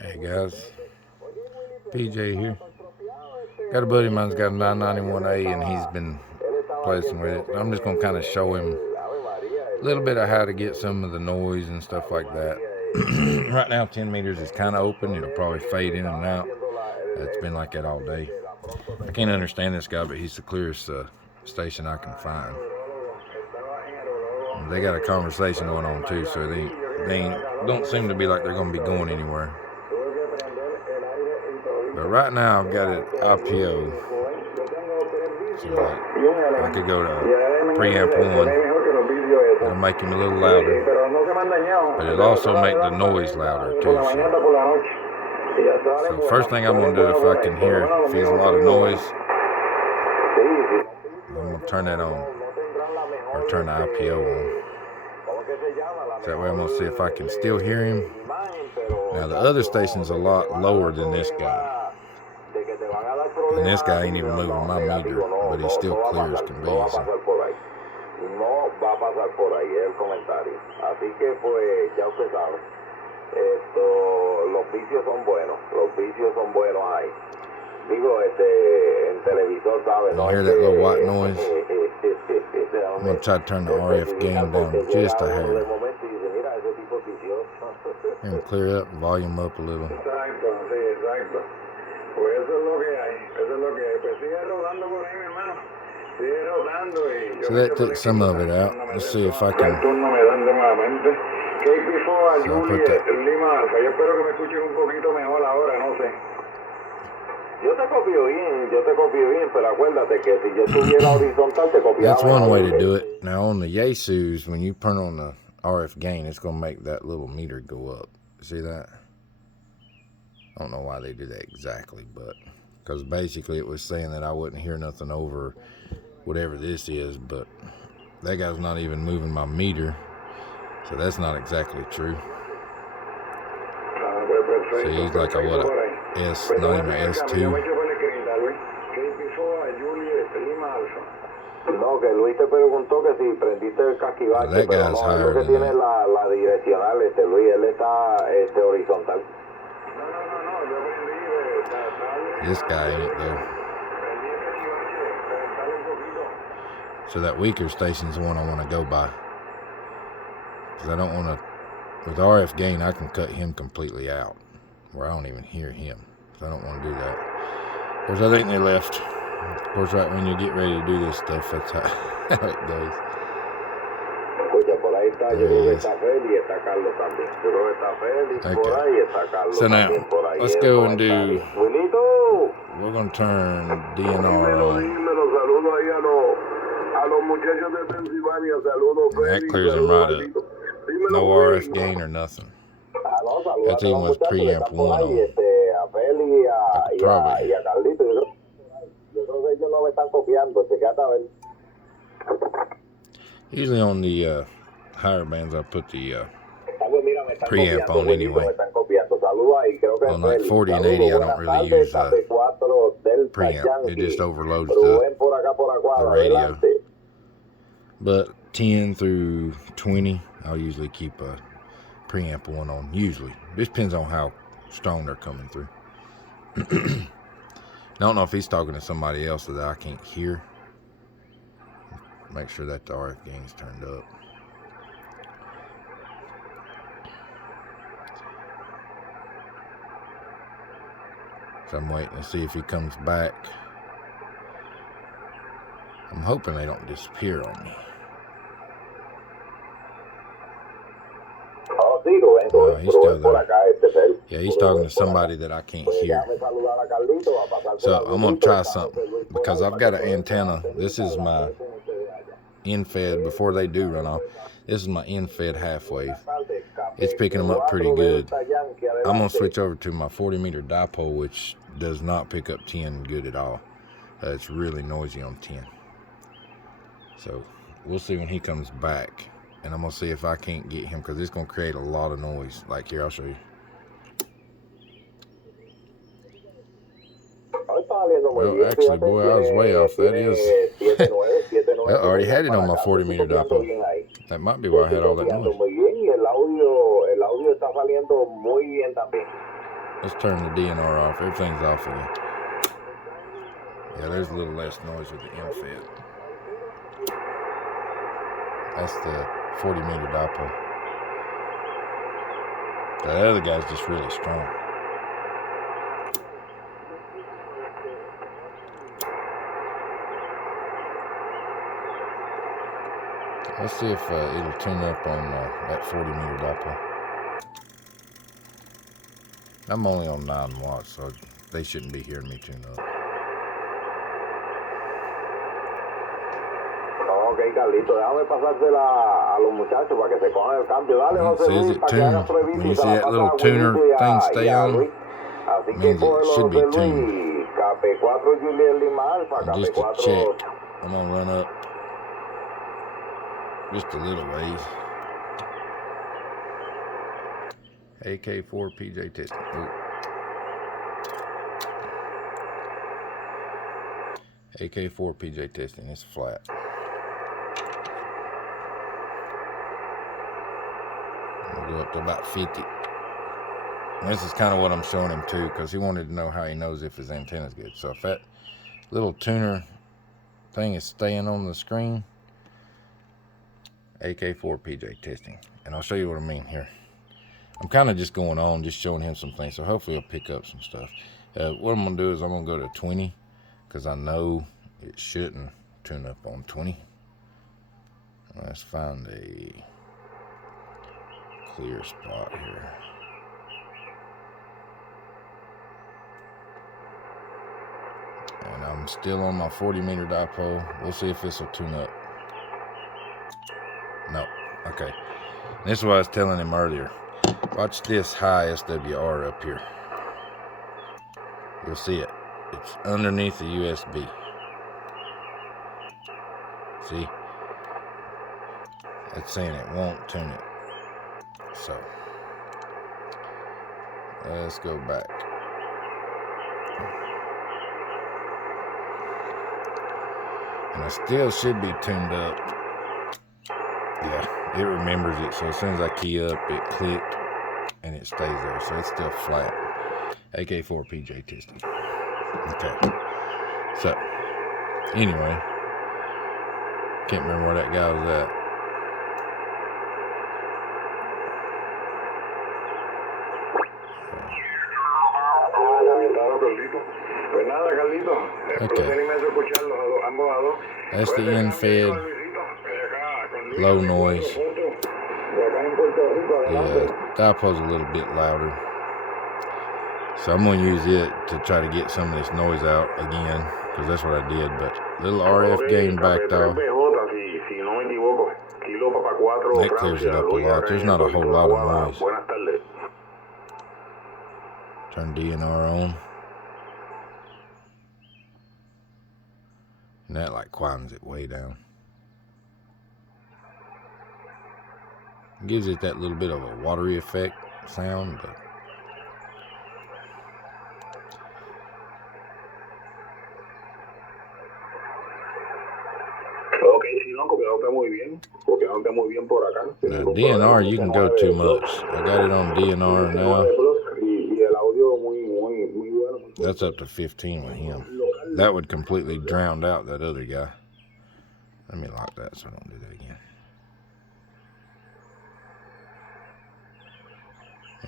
Hey guys, PJ here. Got a buddy of mine's got a 991A and he's been placing with it. I'm just gonna kind of show him a little bit of how to get some of the noise and stuff like that. Right now 10 meters is kind of open. It'll probably fade in and out. It's been like that all day. I can't understand this guy, but he's the clearest station I can find. They got a conversation going on too, so they don't seem to be like they're going to be going anywhere. But right now I've got it IPO, so like I could go to preamp 1. It'll make him a little louder, but it'll also make the noise louder too. So first thing I'm going to do, if I can hear, if he's a lot of noise, I'm going to turn that on, or turn the IPO on. That way I'm going to see if I can still hear him. Now the other station's a lot lower than this guy. And this guy ain't even moving my meter, but he's still clear as can be. So. You hear that little white noise? I'm going to try to turn the RF gain down just a hair. And clear up, volume up a little. So that took some of it out. Let's see if I can. So I'll put that. That's one way to do it. Now on the Yaesus, when you turn on the RF gain, it's going to make that little meter go up. See that? I don't know why they do that exactly, but because basically it was saying that I wouldn't hear nothing over whatever this is, but that guy's not even moving my meter, so that's not exactly true. So he's like a what, a S, not even an S2. That guy's higher than that. This guy ain't though. So that weaker station's the one I want to go by. Because I don't want to, with RF gain, I can cut him completely out, where I don't even hear him. So I don't want to do that. Of course, I think they left. Of course, right when you get ready to do this stuff, that's how it goes. Okay. So now, let's go and do, we're going to turn DNR on. And that clears him right up. No RF gain or nothing. That's even with preamp 1 on. I could probably. Usually on the higher bands, I put the preamp on anyway. On like 40 and 80, I don't really use preamp. It just overloads the radio. But 10 through 20, I'll usually keep a preamp 1 on. Usually. This depends on how strong they're coming through. I don't know if he's talking to somebody else that I can't hear. Make sure that the RF gain's turned up. So I'm waiting to see if he comes back. I'm hoping they don't disappear on me. No, he's still there. Yeah, he's talking to somebody that I can't hear. So I'm going to try something. Because I've got an antenna. This is my in-fed, before they do run off. This is my in-fed half wave. It's picking them up pretty good. I'm going to switch over to my 40 meter dipole, which does not pick up 10 good at all. It's really noisy on 10. So we'll see when he comes back. And I'm going to see if I can't get him, because it's going to create a lot of noise. Like here, I'll show you. Well, actually, boy, I was way off. That is. I already had it on my 40 meter dipole. That might be why I had all that noise. Let's turn the DNR off. Everything's off again. Yeah, there's a little less noise with the end fed. That's the 40 meter dipole. The other guy's just really strong. Let's see if it'll tune up on that 40 meter dipole. I'm only on 9 watts, so they shouldn't be hearing me tune up. Ok, Carlito, déjame pasársela a los muchachos para que se cojan el cambio. Dale, José Luis, para que hagas pruebita. When you see that little tuner thing stay on, así means que it should be tuned. KP4 Juliet Lima Alfa, And just to KP4. check, I'm gonna run up just a little ways. AK4 PJ testing. Ooh. AK4 PJ testing. It's flat. We'll go up to about 50. And this is kind of what I'm showing him too, because he wanted to know how he knows if his antenna's good. So if that little tuner thing is staying on the screen, AK4 PJ testing. And I'll show you what I mean here. I'm kind of just going on, just showing him some things. So hopefully he'll pick up some stuff. What I'm going to do is I'm going to go to 20, because I know it shouldn't tune up on 20. Let's find a clear spot here. And I'm still on my 40 meter dipole. We'll see if this will tune up. No. Okay. This is what I was telling him earlier. Watch this high SWR up here. You'll see it. It's underneath the USB. See? It's saying it won't tune it. So, let's go back. And it still should be tuned up. Yeah, it remembers it. So as soon as I key up, it clicked and it stays there. So it's still flat. AK4 PJ testing. Okay. So, anyway, can't remember where that guy was at. Okay. That's the end fed, low noise. The dipole's a little bit louder. So I'm going to use it to try to get some of this noise out again, because that's what I did. But little RF gain backed off. That clears it up a lot. There's not a whole lot of noise. Turn DNR on. And that like quietens it way down. Gives it that little bit of a watery effect sound, but now, DNR, you can go too much. I got it on DNR now. That's up to 15 with him. That would completely drown out that other guy. Let me lock that so I don't do that again.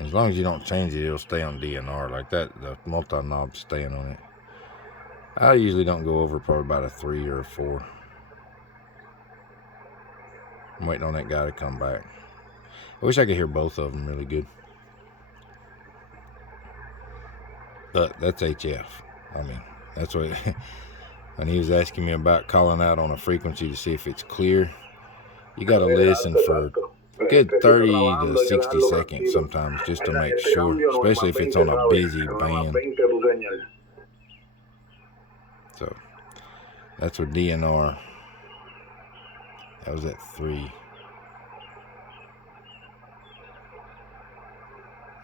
As long as you don't change it, it'll stay on DNR like that. The multi-knob's staying on it. I usually don't go over probably about a 3 or a 4. I'm waiting on that guy to come back. I wish I could hear both of them really good. But that's HF. I mean, that's what, when he was asking me about calling out on a frequency to see if it's clear, you got to listen for a good 30 to 60 seconds sometimes just to make sure, especially if it's on a busy band. So that's with DNR. That was at 3.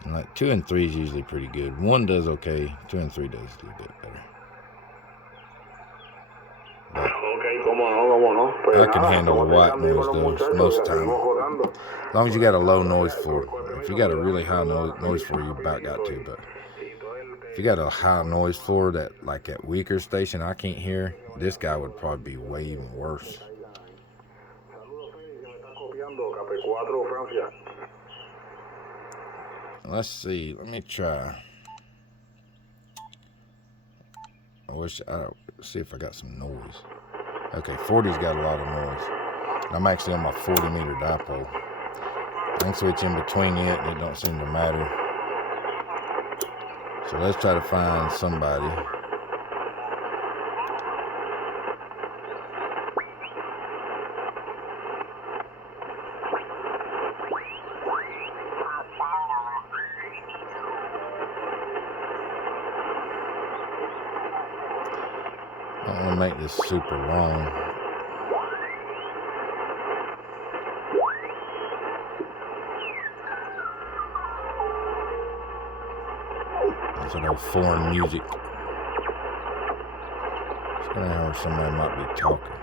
And like 2 and 3 is usually pretty good. 1 does okay. 2 and 3 does a little bit better. But I can handle the white noise though most of the time. As long as you got a low noise floor. If you got a really high noise floor, you about got to. But if you got a high noise floor that, like at weaker station, I can't hear, this guy would probably be way even worse. Let's see. Let me try. See if I got some noise. Okay, 40's got a lot of noise. I'm actually on my 40 meter dipole. I can switch in between it and it don't seem to matter. So let's try to find somebody. I don't want to make this super long. That's an old foreign music. It's kind of how somebody might be talking.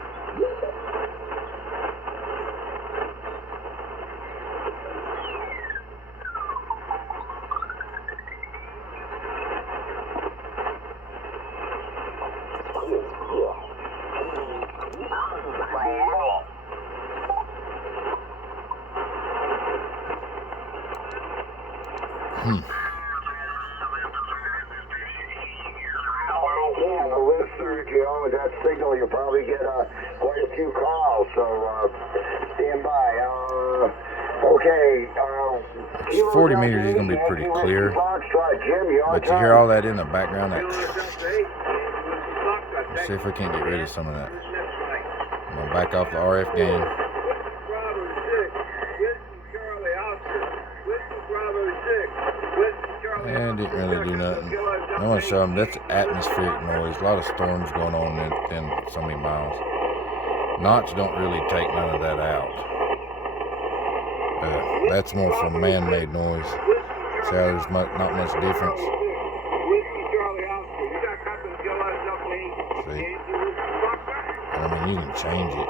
With that signal, you'll probably get quite a few calls, so stand by. Okay. 40 meters is going to be pretty clear, but you hear all that in the background. Let's see if we can't get rid of some of that. I'm going to back off the RF gain. And didn't really do nothing. I want to show them that's atmospheric noise. A lot of storms going on within so many miles. Notch don't really take none of that out. That's more from man-made noise. See how there's not much difference. See? I mean, you can change it.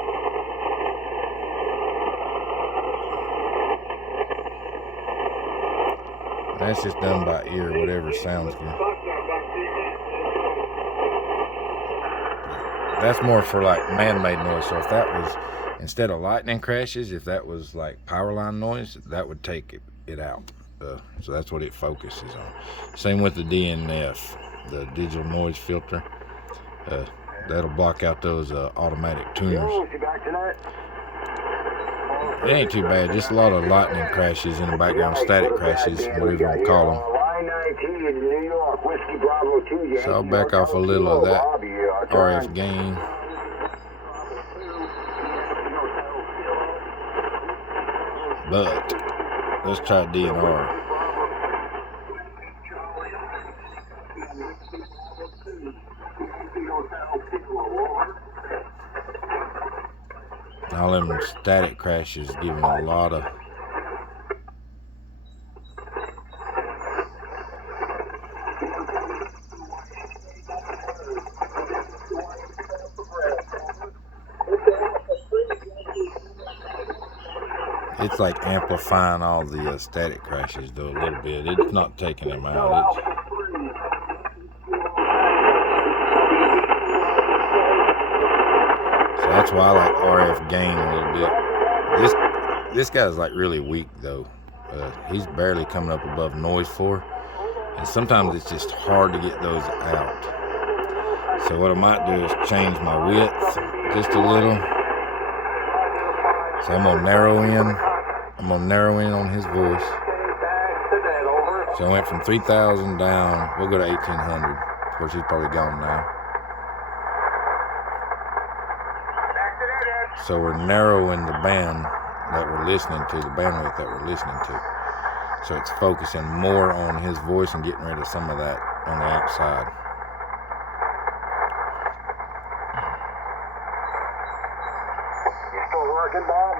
That's just done by ear, whatever sounds good. That's more for like man-made noise. So if that was, instead of lightning crashes, if that was like power line noise, that would take it out. So that's what it focuses on. Same with the DNF, the digital noise filter. That'll block out those automatic tuners. It ain't too bad, just a lot of lightning crashes in the background, static crashes, whatever you want to call them. So I'll back off a little of that RF gain. But let's try DNR. All them static crashes giving a lot of it's like amplifying all the static crashes though a little bit. It's not taking them out. So that's why I like RF gain a little bit. This guy's like really weak though. He's barely coming up above noise floor, and sometimes it's just hard to get those out. So what I might do is change my width just a little. So I'm gonna narrow in on his voice. So I went from 3,000 down. We'll go to 1,800. Of course, he's probably gone now. So we're narrowing the band that we're listening to, the bandwidth that we're listening to. So it's focusing more on his voice and getting rid of some of that on the outside. You still working, Bob?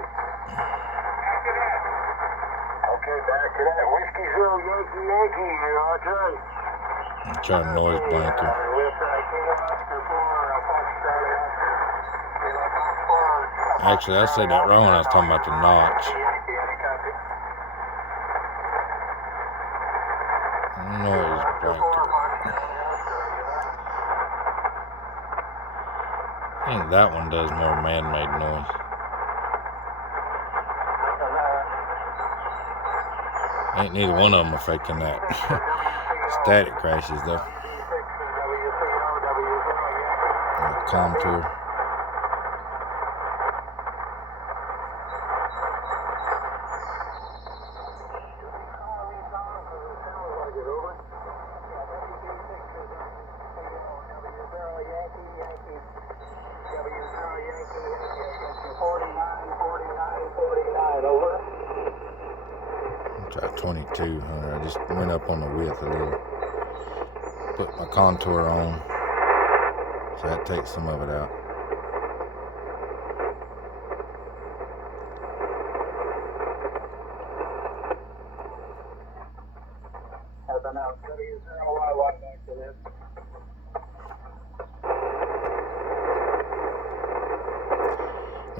Okay, back to that. Whiskey Zero Yankee, your turn. I'm trying noise blanker. Actually, I said that wrong when I was talking about the notch. Noise blanket. I think that one does more man-made noise. Ain't neither one of them affecting that. Static crashes though. Contour. Try 2200. I just went up on the width a little. Put my contour on, so that takes some of it out.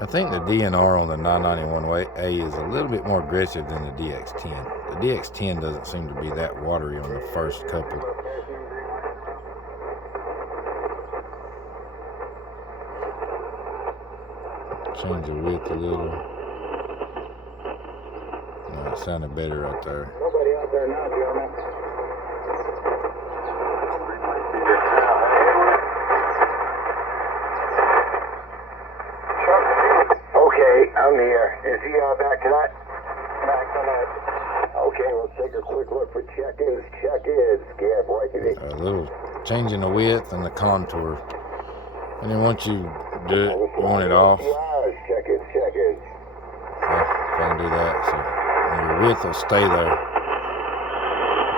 I think the DNR on the 991A is a little bit more aggressive than the DX10. The DX10 doesn't seem to be that watery on the first couple. Change the width a little. No, it sounded better right there. Nobody out there now, gentlemen. Okay, I'm here. Is he back tonight? Back tonight. Okay, let's take a quick look for check-ins. Check-ins. Yeah, boy, a little changing the width and the contour. And then once you do it, you want it off. Check-ins. Yeah, if I can do that, so your width will stay there.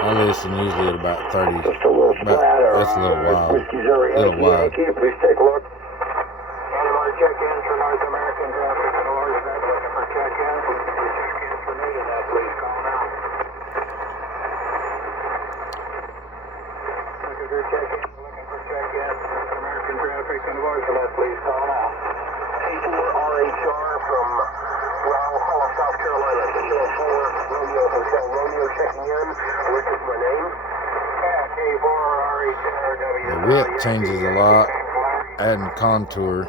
I listen usually at about 30. Just a little splatter. That's a little wild. Please take a look. Anybody check-ins for North American traffic and orders that looking for check-ins? Check-ins for me that, please call now. Looking for check-ins, North American traffic and orders that, please call now. A4RHR from Raleigh, South Carolina. 04 Romeo Hotel. Romeo checking in. What is my name? A4RHR. The width changes a lot. Adding contour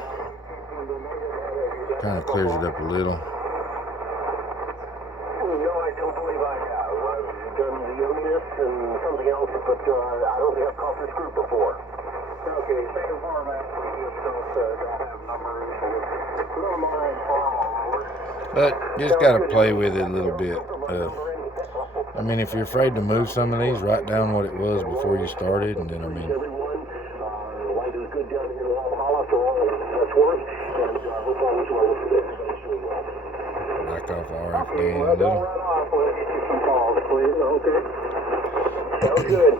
kind of clears it up a little. No, I don't believe I have. I've done the Onis and something else, but I don't think I've caught this group before. Okay, same format. We just don't have numbers. A little more informal. But just got to play with it a little bit. I mean, if you're afraid to move some of these, write down what it was before you started, and then, I mean, Life is good down here in Walhalla, so that's worth. And I hope all is well with everybody's doing well. back off the RF gain a little. Some calls, please. Okay. Sounds good.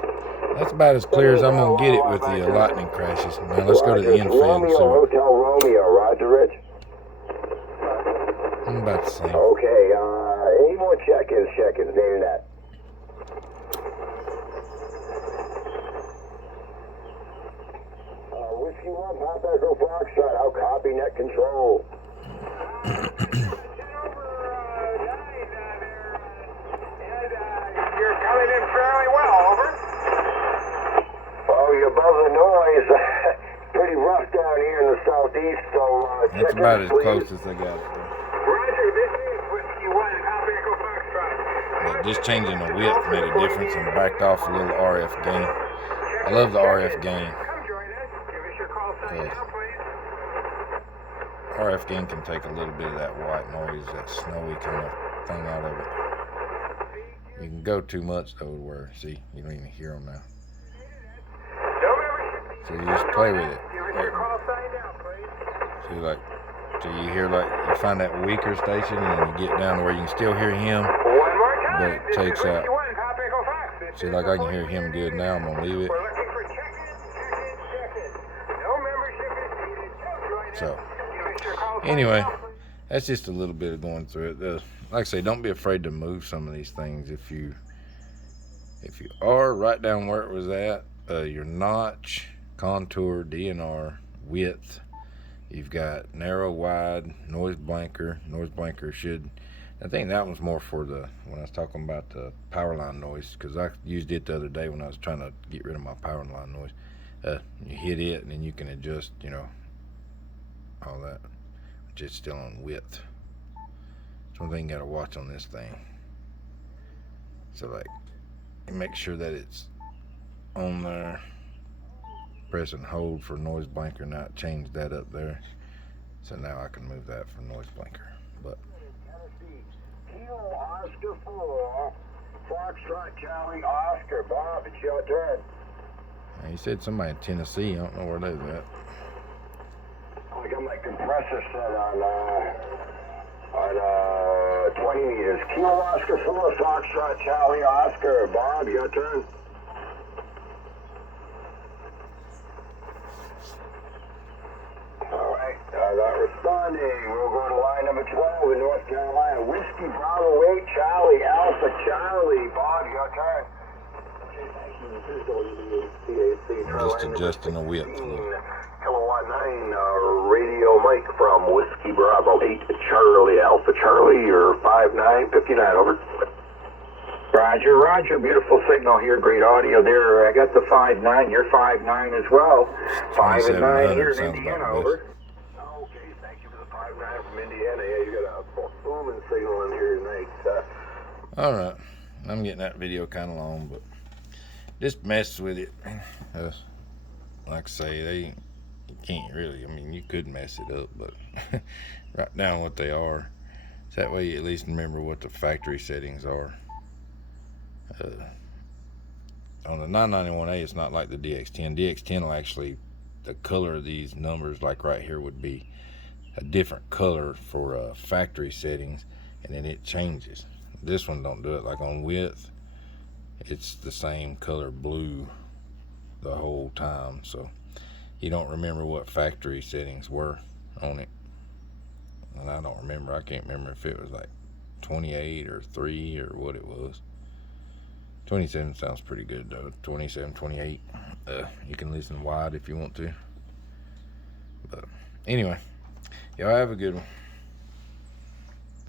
That's about as clear as I'm going to get it with the lightning crashes. Now let's go to the infed. Romeo, Hotel Romeo, Roger, Rich. I'm about the same. Okay, any more check-ins, name that. Whiskey 1, Pop Echo Foxtrot, I'll copy net control. You're coming in fairly well, over. Oh, you're above the noise. Pretty rough down here in the southeast, so that's about as close as I got it. Roger, this is Whiskey 1, Pop Echo Foxtrot. But just changing the width made a difference and backed off a little RF gain. I love the RF gain. RF gain can take a little bit of that white noise, that snowy kind of thing out of it. You can go too much though, where, see, you don't even hear them now. So you just play with it. See, like, till you hear, like, you find that weaker station and you get down to where you can still hear him, but it takes out. See, like, I can hear him good now. I'm gonna leave it. So, anyway, that's just a little bit of going through it. Like I say, don't be afraid to move some of these things. If you are, write down where it was at. Your notch, contour, DNR, width. You've got narrow, wide, noise blanker. Noise blanker should I think that was more for when I was talking about the power line noise, because I used it the other day when I was trying to get rid of my power line noise. You hit it and then you can adjust, all that, which is still on width. That's one thing you gotta watch on this thing. So like, make sure that it's on there. Press and hold for noise blanker, not change that up there. So now I can move that for noise blanker. But Kilo Oscar 4, Foxtrot Charlie Oscar. Bob, it's your turn. he said somebody in Tennessee. I don't know where they're at. I got my compressor set on 20 meters. Kilo Oscar 4, Foxtrot Charlie Oscar. Bob, your turn. All right, not responding. We'll go to line number 12 in North Carolina. Whiskey Bravo 8 Charlie Alpha Charlie. Bob, your turn. Just adjusting the width. Kilowatt 9 radio mic from Whiskey Bravo 8 Charlie Alpha Charlie. You're 5959, over. Roger, Roger. Beautiful signal here. Great audio there. I got the 5.9. You're 5.9 as well. 5 and 9 here in Indiana, over. Okay, thank you for the 5.9 from Indiana. Yeah, you got a booming signal in here tonight. All right, I'm getting that video kind of long, but just mess with it. Like I say, you can't really. I mean, you could mess it up, but write down what they are. So that way you at least remember what the factory settings are. On the 991A, it's not like the DX10. DX10 will actually, the color of these numbers, like right here, would be a different color for factory settings, and then it changes. This one don't do it. Like on width, it's the same color blue the whole time, so you don't remember what factory settings were on it. And I don't remember. I can't remember if it was like 28 or 3 or what it was. 27 sounds pretty good though. 27, 28. You can listen wide if you want to. But anyway, y'all have a good one.